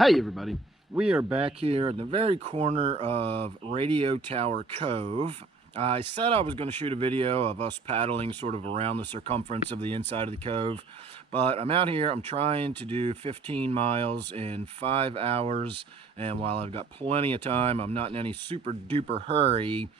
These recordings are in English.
Hey everybody, we are back here in the very corner of Radio Tower Cove. I said I was going to shoot a video of us paddling sort of around the circumference of the inside of the cove, but I'm out here, I'm trying to do 15 miles in 5 hours, and while I've got plenty of time, I'm not in any super duper hurry.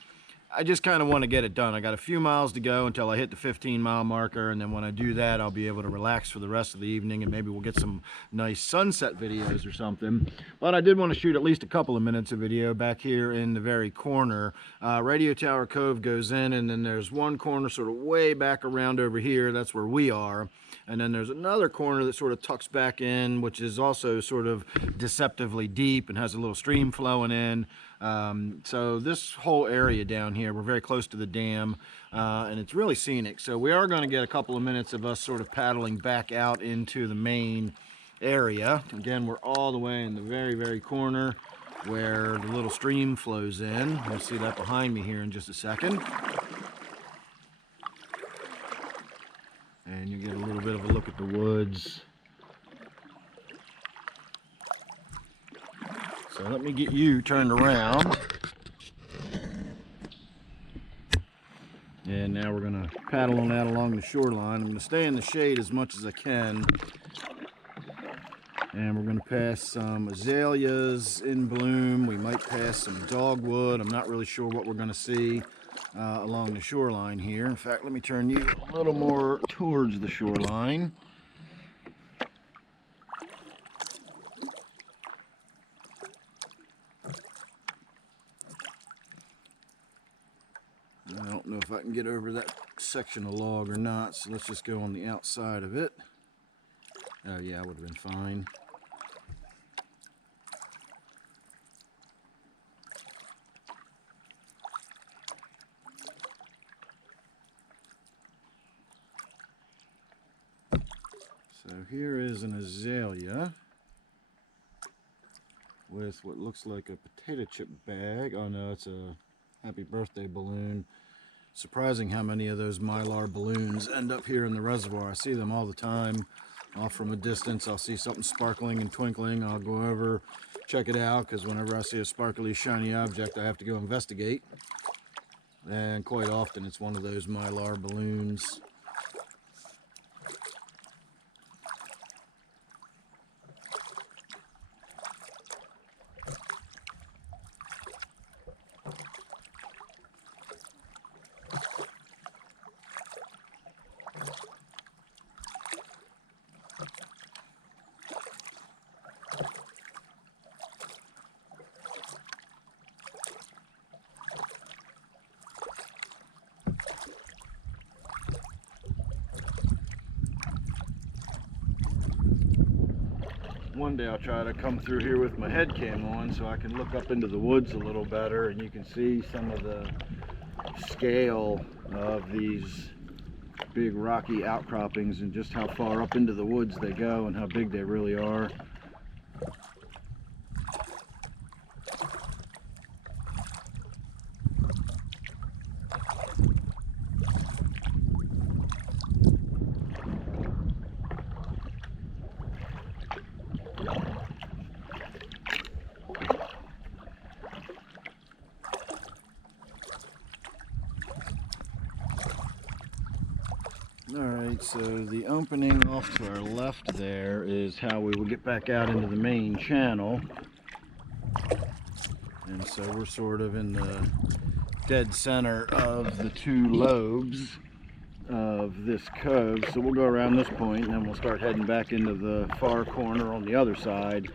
I just kind of want to get it done. I got a few miles to go until I hit the 15-mile marker, and then when I do that, I'll be able to relax for the rest of the evening, and maybe we'll get some nice sunset videos or something. But I did want to shoot at least a couple of minutes of video back here in the very corner. Radio Tower Cove goes in, and then there's one corner sort of way back around over here. That's where we are. And then there's another corner that sort of tucks back in, which is also sort of deceptively deep and has a little stream flowing in. So this whole area down here, we're very close to the dam, and it's really scenic. So we are going to get a couple of minutes of us sort of paddling back out into the main area. Again, we're all the way in the very, very corner where the little stream flows in. You'll see that behind me here in just a second. And you get a little bit of a look at the woods. So let me get you turned around. And now we're going to paddle on out along the shoreline. I'm going to stay in the shade as much as I can. And we're going to pass some azaleas in bloom. We might pass some dogwood. I'm not really sure what we're going to see along the shoreline here. In fact, let me turn you a little more towards the shoreline. I don't know if I can get over that section of log or not, so let's just go on the outside of it. Oh yeah, I would have been fine. So here is an azalea with what looks like a potato chip bag. Oh no, it's a happy birthday balloon. Surprising how many of those mylar balloons end up here in the reservoir. I see them all the time. Off from a distance, I'll see something sparkling and twinkling. I'll go over, check it out, because whenever I see a sparkly, shiny object, I have to go investigate. And quite often, it's one of those mylar balloons. One day I'll try to come through here with my head cam on so I can look up into the woods a little better, and you can see some of the scale of these big rocky outcroppings and just how far up into the woods they go and how big they really are. Alright, so the opening off to our left there is how we will get back out into the main channel. And so we're sort of in the dead center of the two lobes of this cove. So we'll go around this point and then we'll start heading back into the far corner on the other side.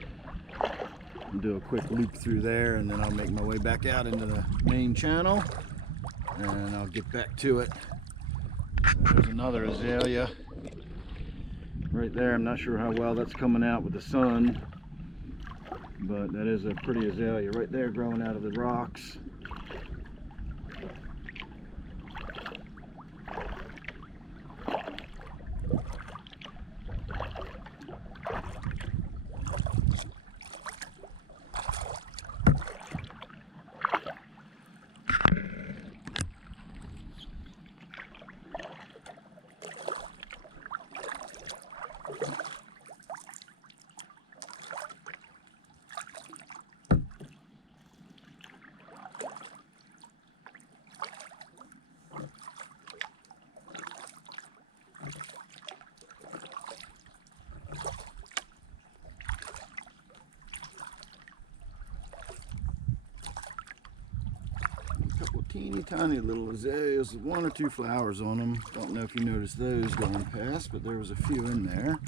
And do a quick loop through there, and then I'll make my way back out into the main channel. And I'll get back to it. There's another azalea right there. I'm not sure how well that's coming out with the sun, but that is a pretty azalea right there growing out of the rocks. teeny tiny little azaleas with 1 or 2 flowers on them. Don't know if you noticed those going past, but there was a few in there.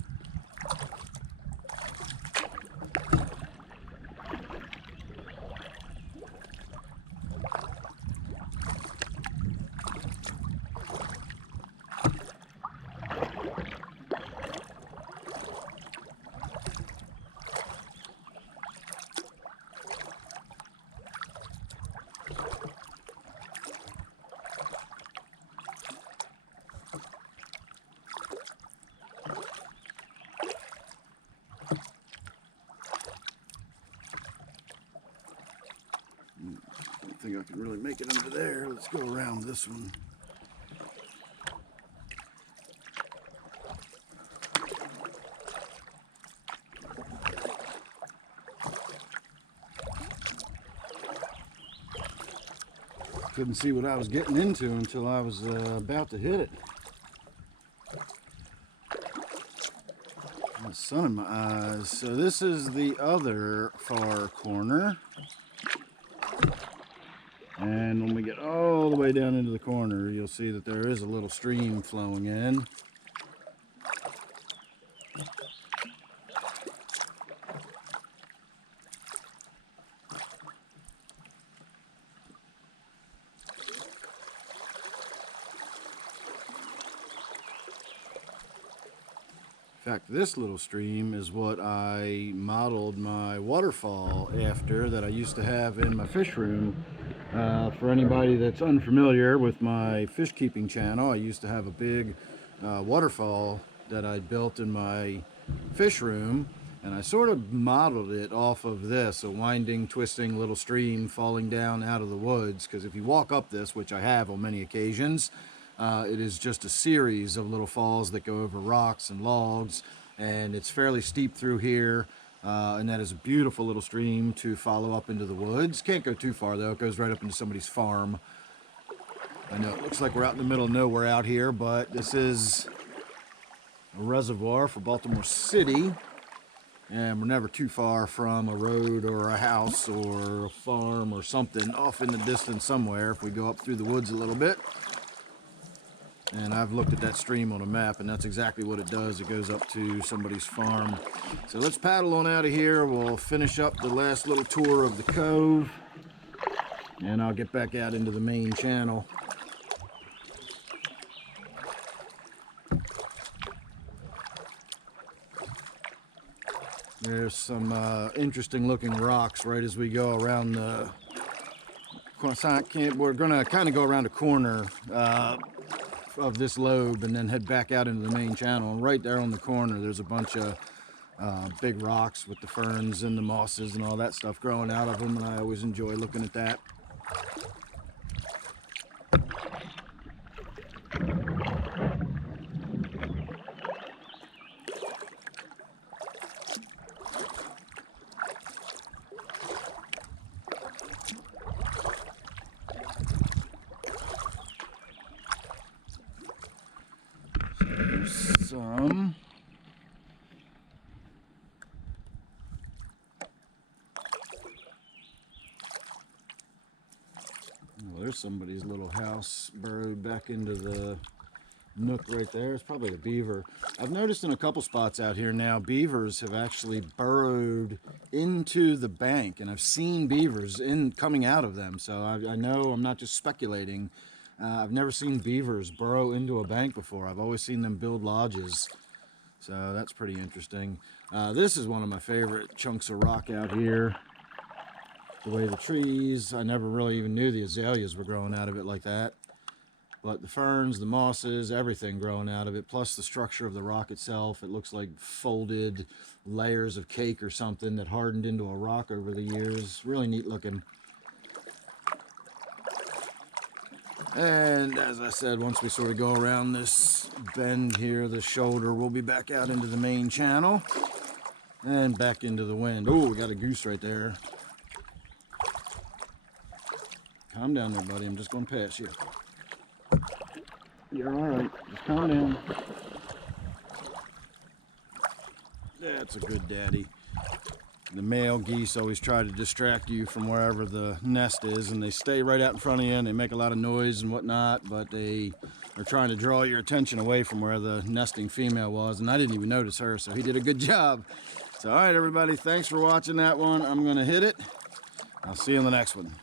I think I can really make it under there. Let's go around this one. Couldn't see what I was getting into until I was about to hit it. The sun in my eyes. So this is the other far corner. And when we get all the way down into the corner, you'll see that there is a little stream flowing in. In fact, this little stream is what I modeled my waterfall after that I used to have in my fish room. For anybody that's unfamiliar with my fish keeping channel, I used to have a big waterfall that I built in my fish room, and I sort of modeled it off of this, a winding, twisting little stream falling down out of the woods, because if you walk up this, which I have on many occasions, it is just a series of little falls that go over rocks and logs, and it's fairly steep through here. And that is a beautiful little stream to follow up into the woods. Can't go too far though, it goes right up into somebody's farm. I know it looks like we're out in the middle of nowhere out here, but this is a reservoir for Baltimore City. And we're never too far from a road or a house or a farm or something off in the distance somewhere if we go up through the woods a little bit. And I've looked at that stream on a map, and that's exactly what it does. It goes up to somebody's farm. So let's paddle on out of here. We'll finish up the last little tour of the cove, and I'll get back out into the main channel. There's some interesting looking rocks right as we go around the... We're going to kind of go around a corner of this lobe and then head back out into the main channel. And right there on the corner there's a bunch of big rocks with the ferns and the mosses and all that stuff growing out of them, and I always enjoy looking at that. Some well, there's somebody's little house burrowed back into the nook right there. It's probably a beaver. I've noticed in a couple spots out here now, beavers have actually burrowed into the bank, and I've seen beavers coming out of them, so I know I'm not just speculating. I've never seen beavers burrow into a bank before. I've always seen them build lodges. So that's pretty interesting. This is one of my favorite chunks of rock out here. The way the trees, I never really even knew the azaleas were growing out of it like that. But the ferns, the mosses, everything growing out of it, plus the structure of the rock itself. It looks like folded layers of cake or something that hardened into a rock over the years. Really neat looking. And as I said, once we sort of go around this bend here, the shoulder, we'll be back out into the main channel and back into the wind. Oh, we got a goose right there. Calm down there, buddy. I'm just going to pass you. You're all right. Just calm down. That's a good daddy. The male geese always try to distract you from wherever the nest is, and they stay right out in front of you, and they make a lot of noise and whatnot, but they are trying to draw your attention away from where the nesting female was, and I didn't even notice her, so he did a good job. So, all right, everybody, thanks for watching that one. I'm going to hit it. I'll see you in the next one.